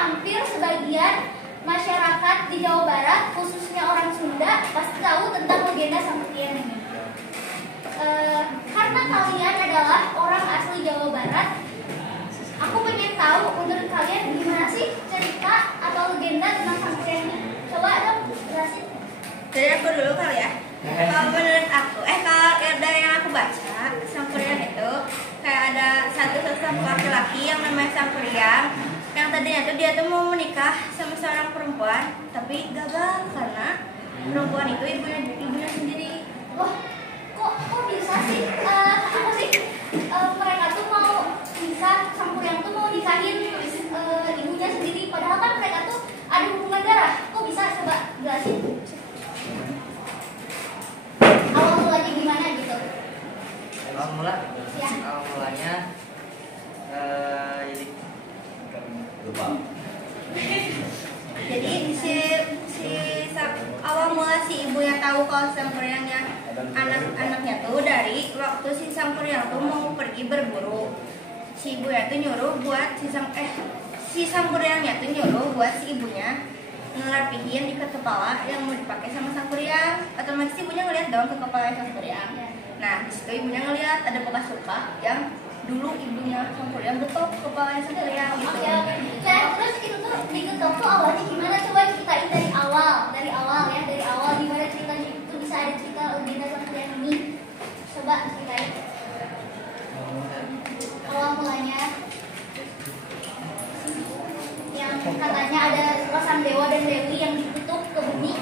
hampir sebagian masyarakat di Jawa Barat, khususnya orang Sunda, pasti tahu tentang legenda Sangkuriang ini. Karena kalian adalah orang asli Jawa Barat, aku pengen tahu menurut kalian gimana sih cerita atau legenda tentang Sangkuriang ini. Coba dong jelasin. Dari aku dulu kali ya. Kalau menurut aku, kalau dari yang aku baca, Sangkuriang itu kayak ada satu sosok laki-laki yang namanya Sangkuriang, yang tadinya tuh dia tuh mau menikah sama seorang perempuan, tapi gagal karena perempuan itu ibunya sendiri. Wah, kok bisa sih? Apa sih? Mereka tuh mau bisa Sangkuriang tuh mau nikahin ibunya sendiri, padahal kan mereka tuh ada hubungan darah. Kok bisa? Coba jelasin. Awal mulanya gimana gitu? Awal Ya. mulanya jadi lupa. Jadi awal mula si ibunya tahu kalau Sangkuriangnya anak-anaknya tuh dari waktu si Sangkuriang tuh mau pergi berburu. Si ibunya tuh nyuruh buat si Sangkuriangnya tuh nyuruh buat si ibunya ngerapihin ikat kepala yang mau dipakai sama Sangkuriang. Otomatis ibunya ngeliat dong ke kepala Sangkuriang. Nah, di situ ibunya ngeliat ada bekas luka yang dulu ibunya Sangkuriang getok kepalanya Sangkuriang gitu. Nah, terus itu tuh diketok tuh awalnya gimana? Coba ceritain dari awal ya, dari awal gimana ceritanya itu bisa ada cerita legenda Sangkuriang ini. Coba ceritain. Awal mulanya yang katanya ada sepasang dewa dan dewi yang dikutuk ke bumi.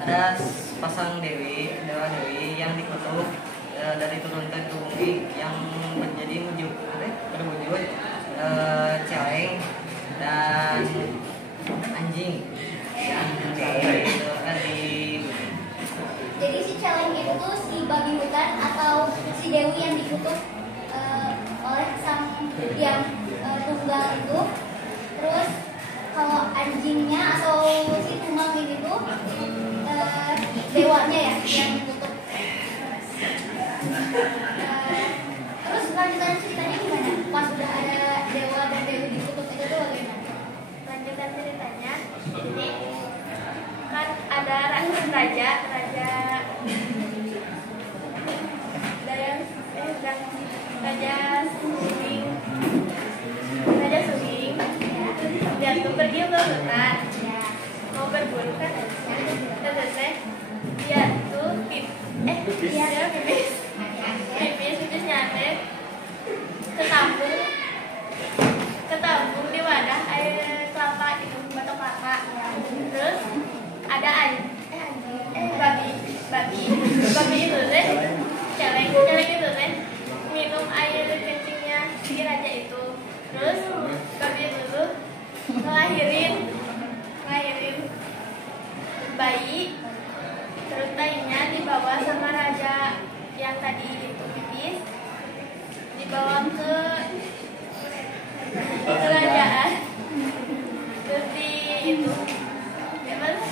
Ada pasang dewa dewi yang dikutuk dari turunkan ke bumi yang menjadi berwujud celeng dan anjing yang itu tadi. Jadi si celeng itu tuh si babi hutan atau si dewi yang dikutuk oleh sang yang tunggal itu. Terus kalau anjingnya atau si tunggal ini tuh dewanya ya yang dikutuk. Terus lanjutan ceritanya gimana? Pas udah ada dewa dan dewi dikutuk itu tuh bagaimana? Lanjutan ceritanya, ini kan ada raja Suging, dia tuh pergi ke hutan, mau berburu kan, terus dia tuh pipis nyampe ketampung di wadah air kelapa itu batok kelapa. Terus ada babi itu teh celeng itu teh minum air kencingnya si raja itu. Terus babi itu tuh ngelahirin bayi. Terus bayinya dibawa sama raja yang tadi itu pipis, dibawa ke kerajaan. Terus di itu gimana?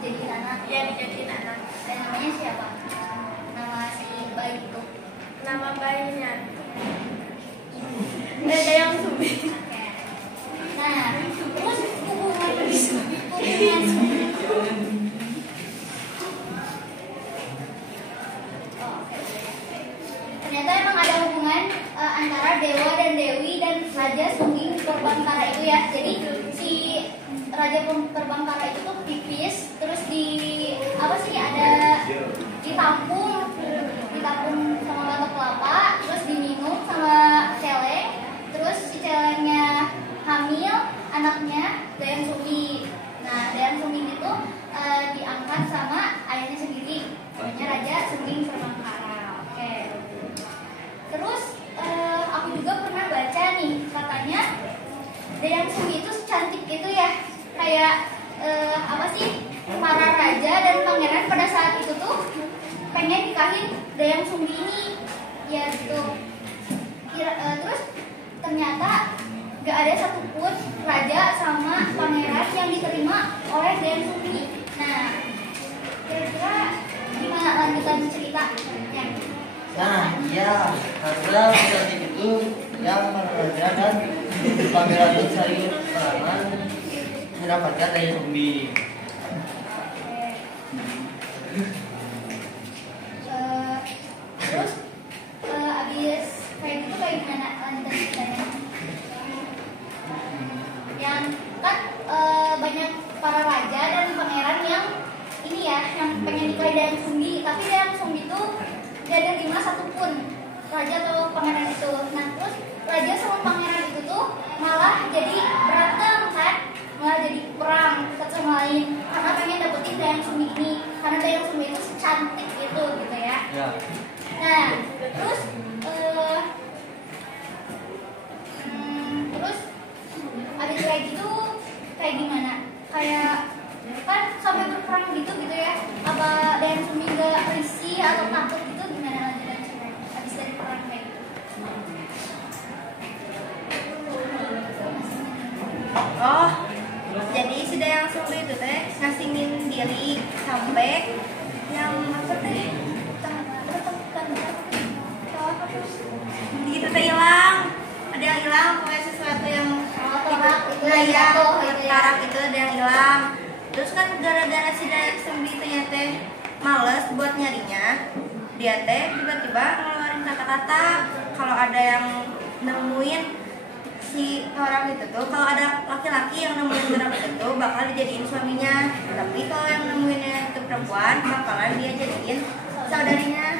Jadi anak. Ya dijadiin anak. Dan namanya siapa? Nama si bayi itu. Nama bayinya Dayang Sumi. Nah, terus hubungan ternyata emang ada hubungan antara dewa dan dewi dan raja Sungging Perbangkara itu ya. Jadi si raja Perbangkara itu tuh pipis, terus ditampung sama batok kelapa, terus diminum sama celeng, terus si celengnya hamil anaknya Dayang Sumi. Nah, Dayang Sumi itu diangkat sama ayahnya sendiri, namanya Raja Sungging Perbangkara. Oke. Terus aku juga pernah baca nih, katanya Dayang Sumi itu cantik gitu ya, kayak apa sih, para raja dan pangeran pada saat itu tuh pengen nikahin Dayang Sumi ini, ya gitu. Terus ternyata gak ada satupun raja sama pangeran yang diterima oleh Dayang Sumi. Nah, kira-kira gimana lanjutan ceritanya? Nah, ya, karena cantik itu yang raja dan Pangeran itu saling perangan mendapatkan daya zombie. Terus abis kayak gitu kayak gimana lanjutan ceritanya? Yang kan banyak para raja dan pangeran yang ini ya, yang pengen nikahi Dayang Sumbi, tapi Dayang Sumbi itu gak ada terima satupun raja atau pangeran itu. Nah terus raja sama pangeran itu tuh malah jadi berantem kan, malah jadi perang satu sama lain karena pengen dapetin Dayang Sumbi ini, karena Dayang Sumbi itu cantik gitu ya. Nah terus terus abis kayak gitu kayak gimana? Kayak kan sampai berperang gitu ya? Apa Dayang Sumbi gak risih atau takut gitu, gimana lanjutan ceritanya? Abis dari perang kayak gitu. Oh, jadi si Dayang Sumbi itu teh ngasingin diri sampai yang apa teh? Gitu teh hilang. Ada yang hilang, pokoknya sesuatu yang tarak itu ada yang hilang. Terus kan gara-gara si Dayang Sumbi teh males buat nyarinya, dia teh tiba-tiba ngeluarin kata-kata kalau ada yang nemuin si orang itu tuh, kalau ada laki-laki yang nemuin orang itu bakal dijadiin suaminya, tapi kalau yang nemuinnya itu perempuan bakalan dia jadiin saudarinya.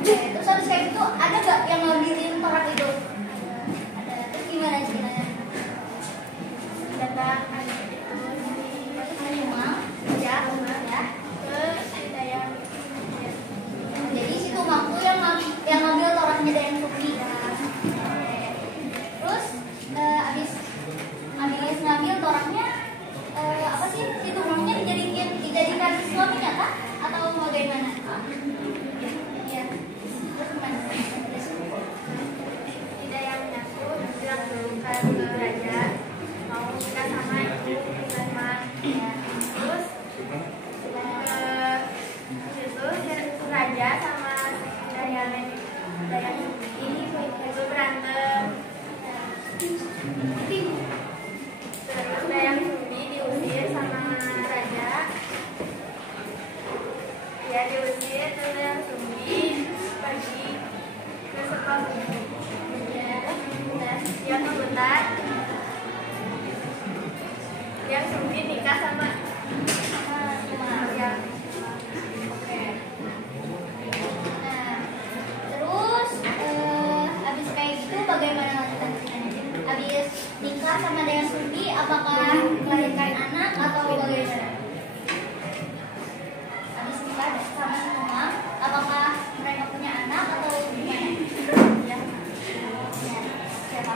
Terus habis kayak gitu ada gak yang ngambilin torak itu? Ada. Terus gimana ceritanya? Datang ada Memang ya. terus ada yang Jadi si Tumang tuh yang ngambil toraknya Dayang Sumbi. Terus abis ngambil toraknya apa sih, si Tumangnya dijadikan suaminya kah? Atau bagaimana? Iya. Terus gimana? tidak yang nyaku bilang dulu kan ke raja mau nikah sama ibu Sulaiman. Terus itu si raja sama Dayang ini itu berantem. Terus Dayang Sumbi diusir sama raja. Ya diusir, terus Dayang Sumbi pergi ke sekolah. Dia ke hutan. Dayang Sumbi nikah sama yang Oke. Nah, terus abis kayak gitu bagaimana lanjutan ceritanya? Abis nikah sama Dayang Sumbi, apakah melahirkan anak atau bagaimana? Abis nikah sama si Tumang, apakah mereka punya anak atau gimana? Ya. Siapa?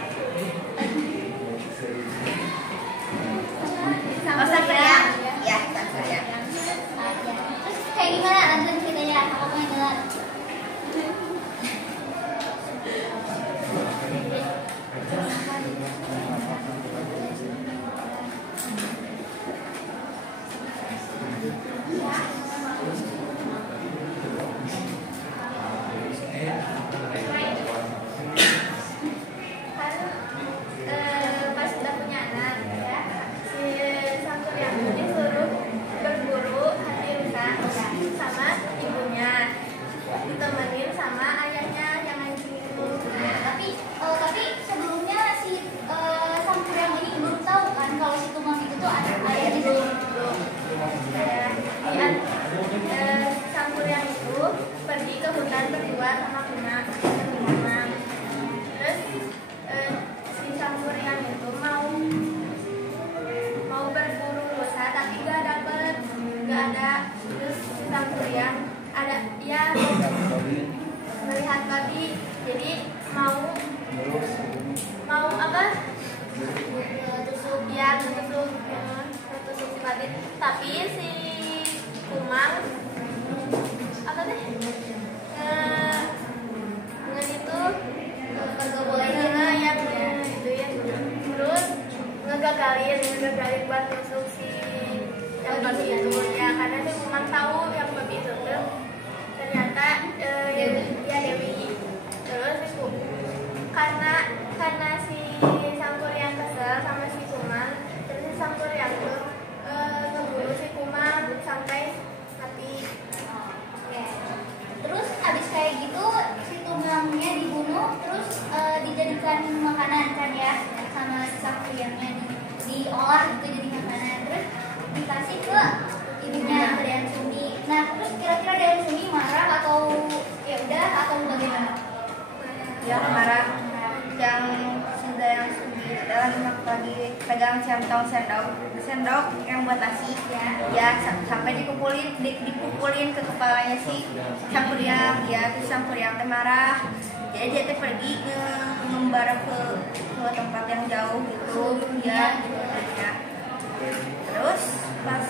Oh, Satria. Ya, Satria. Terus kayak gimana lanjutan ceritanya? Apa mau dengar? Pas udah punya anak ya, si Samsuriang ini suruh berburu hati rusa sama ibunya, ditemenin sama ayahnya yang anjing itu. Tapi sebelumnya si Sampuryang ini belum tahu kan kalau si Tumang itu tuh anak ayahnya dulu. Samsuriang itu pergi ke hutan berdua sama Kumang. Terus si Samsuriang itu mau berburu rusa tapi gak ada. Terus si Samsuriang ada ya melihat babi, jadi mau apa? Tusuk si babi. Tapi si Kumang apa deh? Dengan itu ya itu ya. Terus ngegagalin buat tusuk si yang babi itu ya, karena si Kumang tahu yang babi itu tuh ternyata ya Dewi. Terus karena karena si Sangkuriang kesel sama si Kuman, terus si Sangkuriang tuh ngebunuh si Kuman sampai mati. Oke. Terus abis kayak gitu si Tumangnya dibunuh, terus dijadikan makanan kan ya sama si Sangkuriangnya diolah gitu jadi makanan, terus dikasih ke ibunya ke Dayang Sumbi. Nah terus kira-kira Dayang Sumbi marah atau ya udah atau bagaimana? Ya marah. Yang sudah yang Sumbi adalah lagi pegang centong sendok yang buat nasi ya sampai dipukulin ke kepalanya si Sangkuriang. Ya terus Sangkuriang teh marah, jadi dia teh pergi ngembara ke tempat yang jauh gitu ya. Terus pas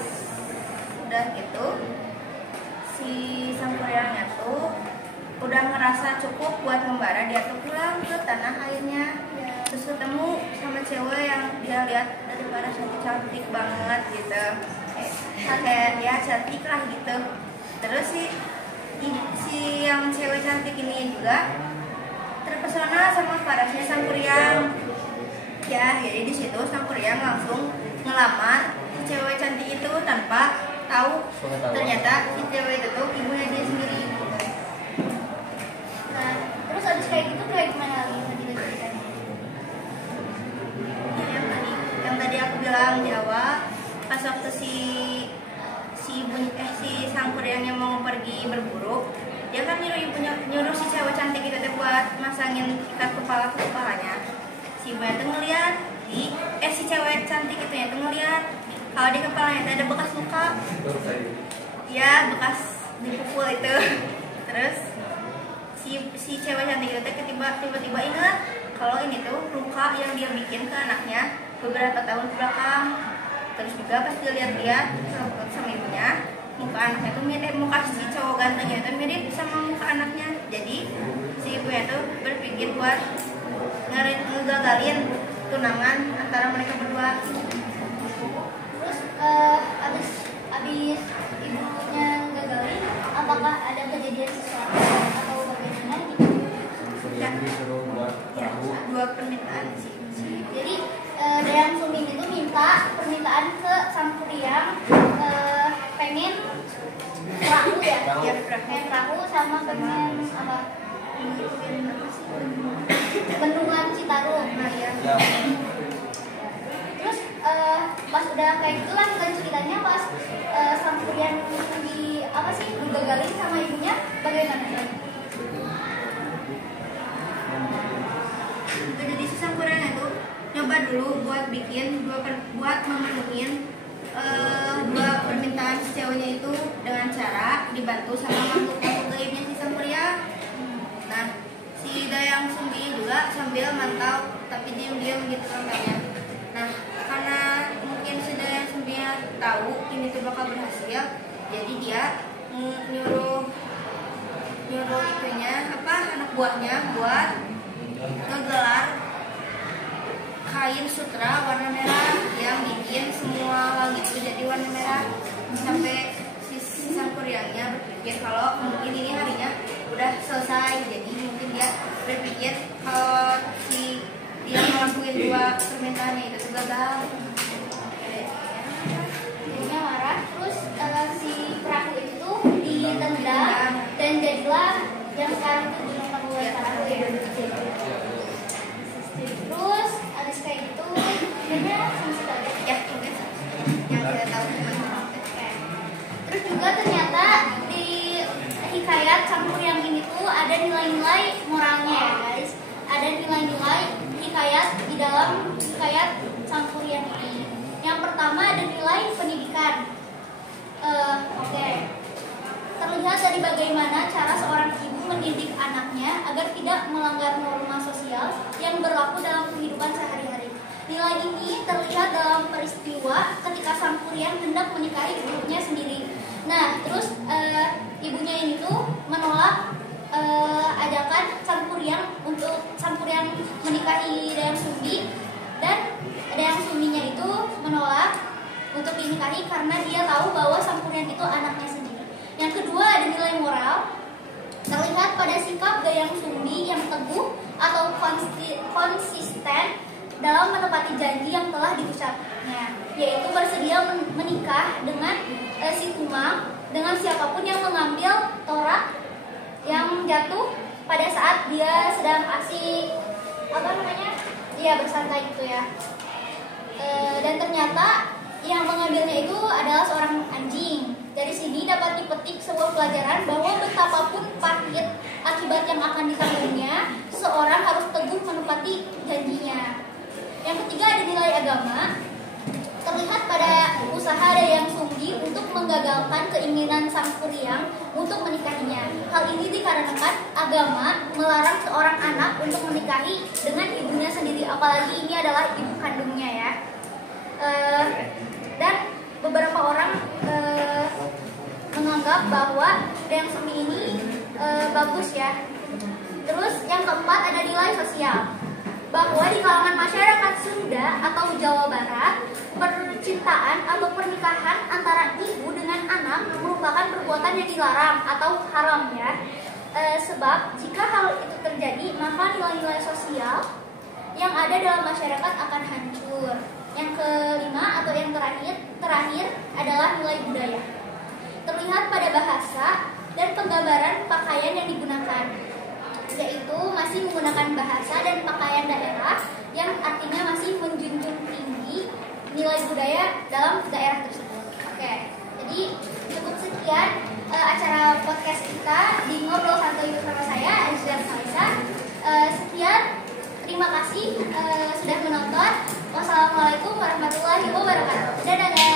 udah gitu si Sangkuriangnya tuh udah ngerasa cukup buat ngembara, dia tuh pulang ke tanah airnya. Terus ketemu sama cewek yang dia lihat daripada cantik banget gitu, kayak dia cantik lah gitu. Terus si yang cewek cantik ini juga terpesona sama parasnya Sangkuriang ya. Jadi di situ Sangkuriang langsung ngelamar si cewek cantik itu tanpa tahu ternyata si cewek itu tuh ibunya dia sendiri. Nah terus abis kayak gitu kayak gimana lagi tadi ceritanya? Yang tadi aku bilang di awal, pas waktu si Sangkuriangnya mau pergi berburu, dia kan nyuruh si cewek cantik itu buat masangin ikat kepala ke kepalanya. Si ibunya tuh ngeliat si cewek cantik itu ya tuh ngeliat kalau di kepalanya ada bekas luka, ya bekas dipukul itu. Terus si cewek cantik itu tiba-tiba ingat kalau ini tuh luka yang dia bikin ke anaknya beberapa tahun ke belakang. Terus juga pas dia lihat-lihat sama ibunya, muka anaknya tuh mirip, muka si cowok gantengnya itu mirip sama muka anaknya. Jadi si ibunya tuh berpikir buat ngegagalin tunangan antara mereka berdua. Terus abis ibunya gagalin, apakah ada kejadian sesuatu atau bagaimana gitu? Ya, dua permintaan sih. Jadi Dayang Sumbi itu minta permintaan ke Sangkuriang, pengen perahu ya, pengen perahu sama pengen apa? Bendungan Citarum. Nah ya. Terus pas udah kayak gitu kan ceritanya pas Sangkuriang digagalin sama ibunya, bagaimana? Jadi si Sangkuriang itu nyoba dulu buat memenuhin dua permintaan si ceweknya itu dengan cara dibantu sama makhluk gaibnya si Sangkuriang. Nah si Dayang Sumbi juga sambil mantau tapi diam-diam gitu mantaunya. Nah karena mungkin si Dayang Sumbi tahu ini tuh bakal berhasil, jadi dia nyuruh itunya anak buahnya buat ngegelar kain sutra warna merah yang bikin semua langit itu jadi warna merah. Sampai si Sangkuriangnya berpikir kalau mungkin ini harinya udah selesai, jadi mungkin dia berpikir kalau dia ngelakuin dua permintaannya itu gagal. Jadinya marah, terus si perahu itu tuh ditendang dan jadilah yang sekarang itu Gunung Pangulatan ya. Terus abis kayak gitu kayaknya selesai aja Ya mungkin yang kita tahu cuma. Terus juga ternyata di hikayat Sangkuriang ini tuh ada nilai-nilai moralnya ya guys. Ada nilai-nilai hikayat di dalam hikayat Sangkuriang ini. Yang pertama ada nilai pendidikan. Oke. Terlihat dari bagaimana cara seorang ibu mendidik anaknya agar tidak melanggar norma sosial yang berlaku dalam kehidupan sehari-hari. Nilai ini terlihat dalam peristiwa ketika Sangkuriang hendak menikahi ibunya sendiri. Nah, terus ibunya ini tuh menolak ajakan Sangkuriang untuk Sangkuriang menikahi Dayang Sumbi, dan Dayang Sumbinya itu menolak untuk dinikahi karena dia tahu bahwa Sangkuriang itu anaknya sendiri. Yang kedua ada nilai moral, terlihat pada sikap Dayang Sumbi yang teguh atau konsisten dalam menepati janji yang telah diucapnya, yaitu bersedia menikah dengan si tumang dengan siapapun yang mengambil torak yang jatuh pada saat dia sedang asik bersantai gitu ya. Dan ternyata yang mengambilnya itu adalah seorang anjing. Dari sini dapat dipetik sebuah pelajaran bahwa betapapun pahit akibat yang akan ditanggungnya, seorang harus teguh menepati janjinya. Yang ketiga ada nilai agama. Terlihat pada usaha Dayang Sumbi untuk menggagalkan keinginan sang Kuryang untuk menikahinya. Hal ini dikarenakan agama melarang seorang anak untuk menikahi dengan ibunya sendiri, apalagi ini adalah ibu kandungnya ya. Dan beberapa orang menganggap bahwa Dayang Sumbi ini bagus ya. Terus yang keempat ada nilai sosial, bahwa di kalangan masyarakat Sunda atau Jawa Barat, percintaan atau pernikahan antara ibu dengan anak merupakan perbuatan yang dilarang atau haram ya. Sebab jika hal itu terjadi, maka nilai-nilai sosial yang ada dalam masyarakat akan hancur. Yang kelima atau yang terakhir adalah nilai budaya. Terlihat pada bahasa dan penggambaran pakaian yang digunakan, yaitu masih menggunakan bahasa dan pakaian daerah yang artinya masih menjunjung tinggi nilai budaya dalam daerah tersebut. Oke, jadi cukup sekian acara podcast kita di Ngobrol Santuy bersama saya, Azizah Salisa. Sekian, terima kasih sudah menonton. Wassalamualaikum warahmatullahi wabarakatuh. Dadah.